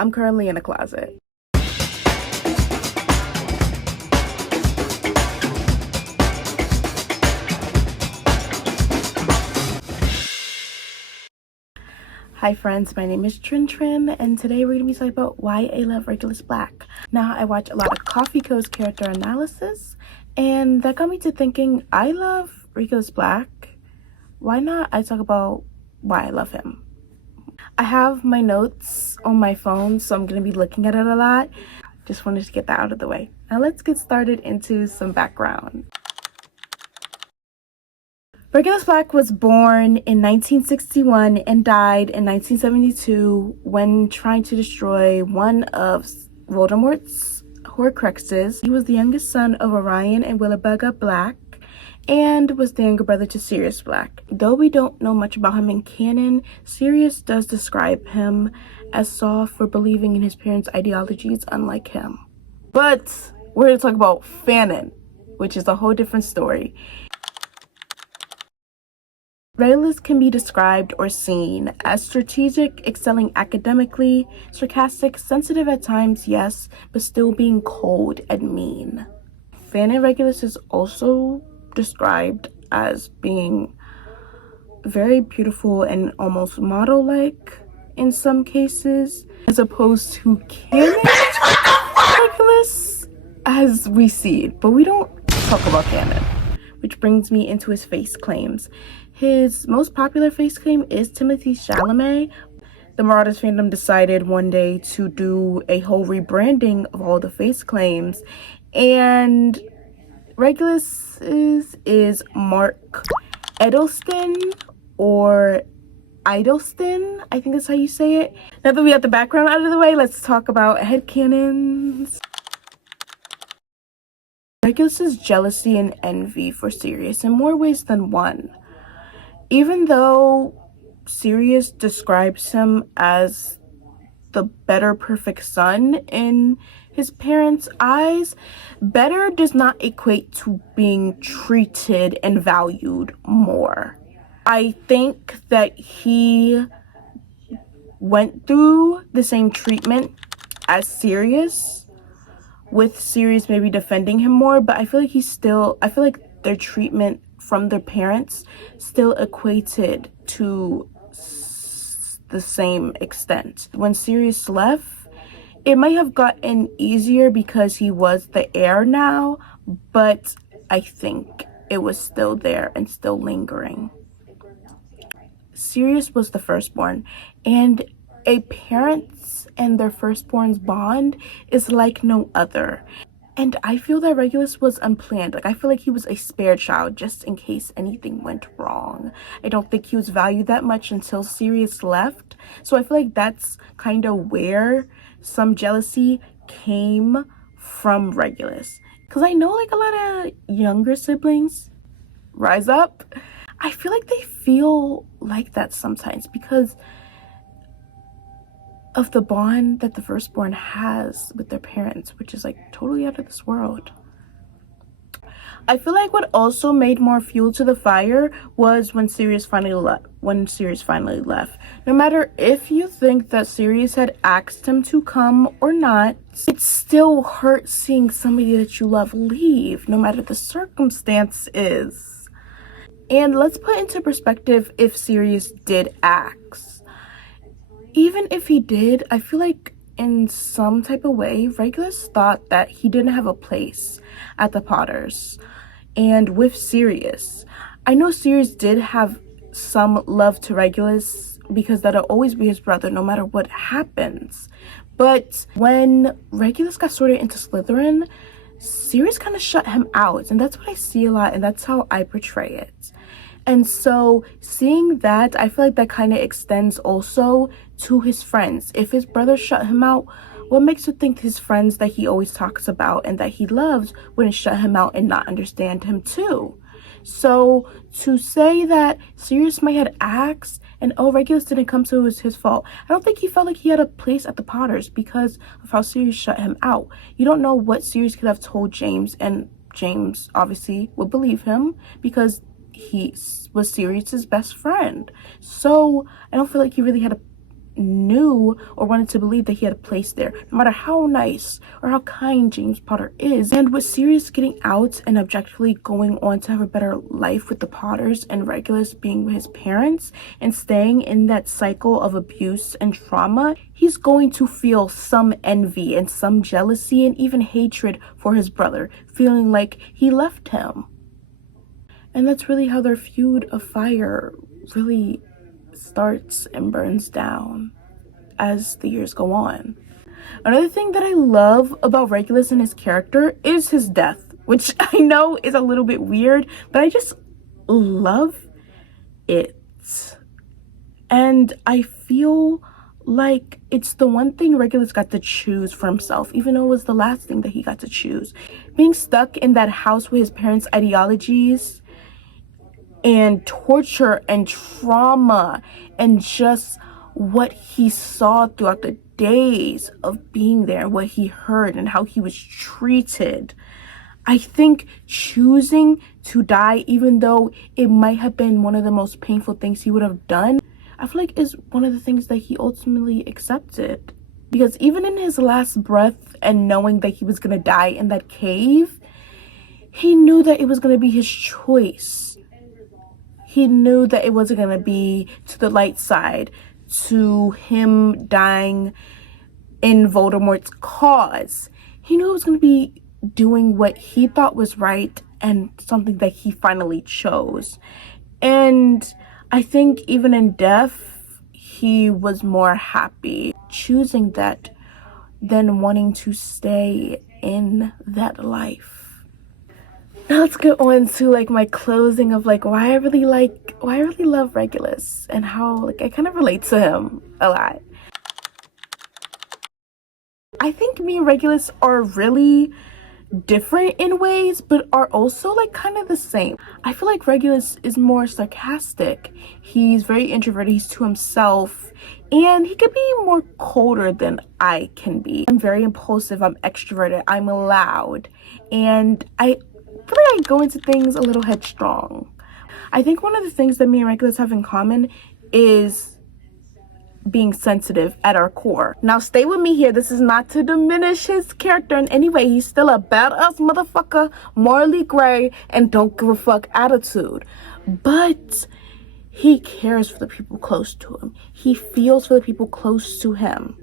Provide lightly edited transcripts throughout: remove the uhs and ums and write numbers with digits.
I'm currently in a closet. Hi friends, my name is Trim, and today we're going to be talking about why I love Regulus Black. Now, I watch a lot of Coffee Co's character analysis, and that got me to thinking, I love Regulus Black. Why not I talk about why I love him? I have my notes on my phone, so I'm going to be looking at it a lot. Just wanted to get that out of the way. Now let's get started into some background. Regulus Black was born in 1961 and died in 1972 when trying to destroy one of Voldemort's Horcruxes. He was the youngest son of Orion and Willoughby Black and was the younger brother to Sirius Black. Though we don't know much about him in canon, Sirius does describe him as soft for believing in his parents' ideologies unlike him. But we're going to talk about fanon, which is a whole different story. Regulus can be described or seen as strategic, excelling academically, sarcastic, sensitive at times, yes, but still being cold and mean. Fanon Regulus is also described as being very beautiful and almost model-like in some cases, as opposed to canon Regulus as we see it, but we don't talk about canon. Which brings me into his face claims. His most popular face claim is Timothée Chalamet. The Marauders fandom decided one day to do a whole rebranding of all the face claims, and Regulus is Mark Edelston or Idleston, I think that's how you say it. Now that we have the background out of the way, let's talk about headcanons. Regulus's jealousy and envy for Sirius in more ways than one. Even though Sirius describes him as the better perfect son in his parents' eyes, better does not equate to being treated and valued more. I think that he went through the same treatment as Sirius, with Sirius maybe defending him more, but I feel like their treatment from their parents still equated to the same extent. When Sirius left, it might have gotten easier because he was the heir now, but I think it was still there and still lingering. Sirius was the firstborn, and a parent's and their firstborn's bond is like no other. And I feel that Regulus was unplanned. Like, I feel like he was a spare child just in case anything went wrong. I don't think he was valued that much until Sirius left. So I feel like that's kind of where some jealousy came from Regulus. Because I know like a lot of younger siblings rise up. I feel like they feel like that sometimes because of the bond that the firstborn has with their parents, which is like totally out of this world. I feel like what also made more fuel to the fire was when Sirius finally left. No matter if you think that Sirius had asked him to come or not, it still hurts seeing somebody that you love leave, no matter the circumstance is. And let's put into perspective if Sirius did ask. Even if he did, I feel like in some type of way, Regulus thought that he didn't have a place at the Potters. And with Sirius, I know Sirius did have some love to Regulus because that'll always be his brother no matter what happens. But when Regulus got sorted into Slytherin, Sirius kind of shut him out. And that's what I see a lot, and that's how I portray it. And so seeing that, I feel like that kind of extends also to his friends. If his brother shut him out, what makes you think his friends that he always talks about and that he loves wouldn't shut him out and not understand him too? So to say that Sirius might have asked and Regulus didn't come, so it was his fault, I don't think he felt like he had a place at the Potters because of how Sirius shut him out. You don't know what Sirius could have told James, and James obviously would believe him because he was Sirius's best friend. So I don't feel like he really had a knew or wanted to believe that he had a place there, no matter how nice or how kind James Potter is. And with Sirius getting out and objectively going on to have a better life with the Potters and Regulus being with his parents and staying in that cycle of abuse and trauma, he's going to feel some envy and some jealousy and even hatred for his brother, feeling like he left him. And that's really how their feud of fire really starts and burns down as the years go on. Another thing that I love about Regulus and his character is his death, which I know is a little bit weird, but I just love it. And I feel like it's the one thing Regulus got to choose for himself, even though it was the last thing that he got to choose. Being stuck in that house with his parents' ideologies and torture and trauma and just what he saw throughout the days of being there, what he heard and how he was treated. I think choosing to die, even though it might have been one of the most painful things he would have done, I feel like is one of the things that he ultimately accepted. Because even in his last breath and knowing that he was going to die in that cave, he knew that it was going to be his choice. He knew that it wasn't going to be to the light side, to him dying in Voldemort's cause. He knew it was going to be doing what he thought was right and something that he finally chose. And I think even in death, he was more happy choosing that than wanting to stay in that life. Now let's go on to like my closing of like why I really love Regulus and how like I kind of relate to him a lot. I think me and Regulus are really different in ways, but are also like kind of the same. I feel like Regulus is more sarcastic. He's very introverted, he's to himself, and he could be more colder than I can be. I'm very impulsive, I'm extroverted, I'm loud, and I feel like I go into things a little headstrong. I think one of the things that me and Regulus have in common is being sensitive at our core. Now stay with me here. This is not to diminish his character in any way. He's still a badass motherfucker, morally gray, and don't give a fuck attitude. But he cares for the people close to him. He feels for the people close to him.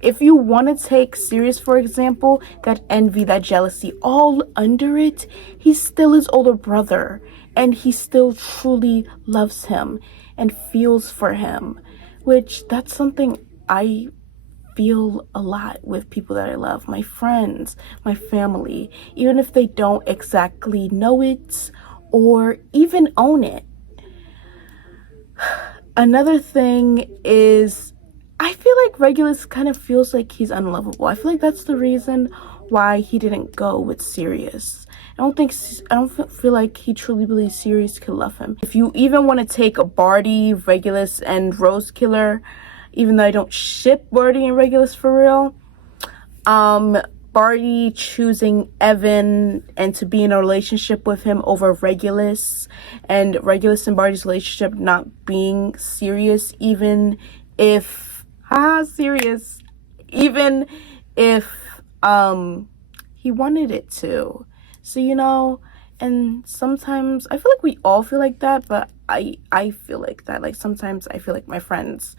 If you want to take Sirius, for example, that envy, that jealousy, all under it, he's still his older brother, and he still truly loves him and feels for him, which that's something I feel a lot with people that I love, my friends, my family, even if they don't exactly know it or even own it. Another thing is I feel like Regulus kind of feels like he's unlovable. I feel like that's the reason why he didn't go with Sirius. I don't feel like he truly believes Sirius could love him. If you even want to take Barty, Regulus, and Rosekiller, even though I don't ship Barty and Regulus for real, Barty choosing Evan and to be in a relationship with him over Regulus, and Regulus and Barty's relationship not being serious, even if even if he wanted it to. So, you know, and sometimes I feel like we all feel like that, but I feel like that. Like sometimes I feel like my friends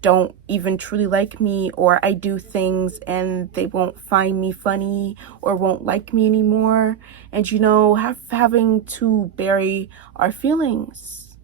don't even truly like me, or I do things and they won't find me funny or won't like me anymore. And, you know, having to bury our feelings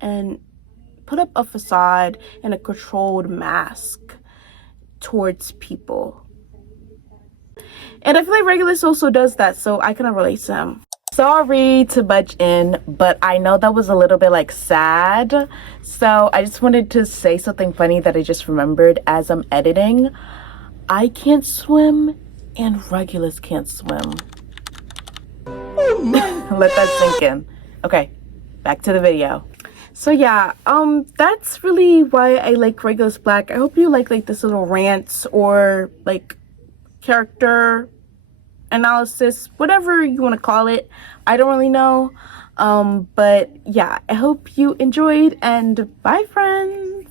and put up a facade and a controlled mask towards people. And I feel like Regulus also does that, so I kind of relate to him. Sorry to budge in, but I know that was a little bit like sad, so I just wanted to say something funny that I just remembered as I'm editing. I can't swim and Regulus can't swim. Oh my Let that sink in. Okay, back to the video. So yeah, that's really why I like Regulus Black. I hope you like this little rant or like character analysis, whatever you want to call it. I don't really know. But yeah, I hope you enjoyed, and bye friends.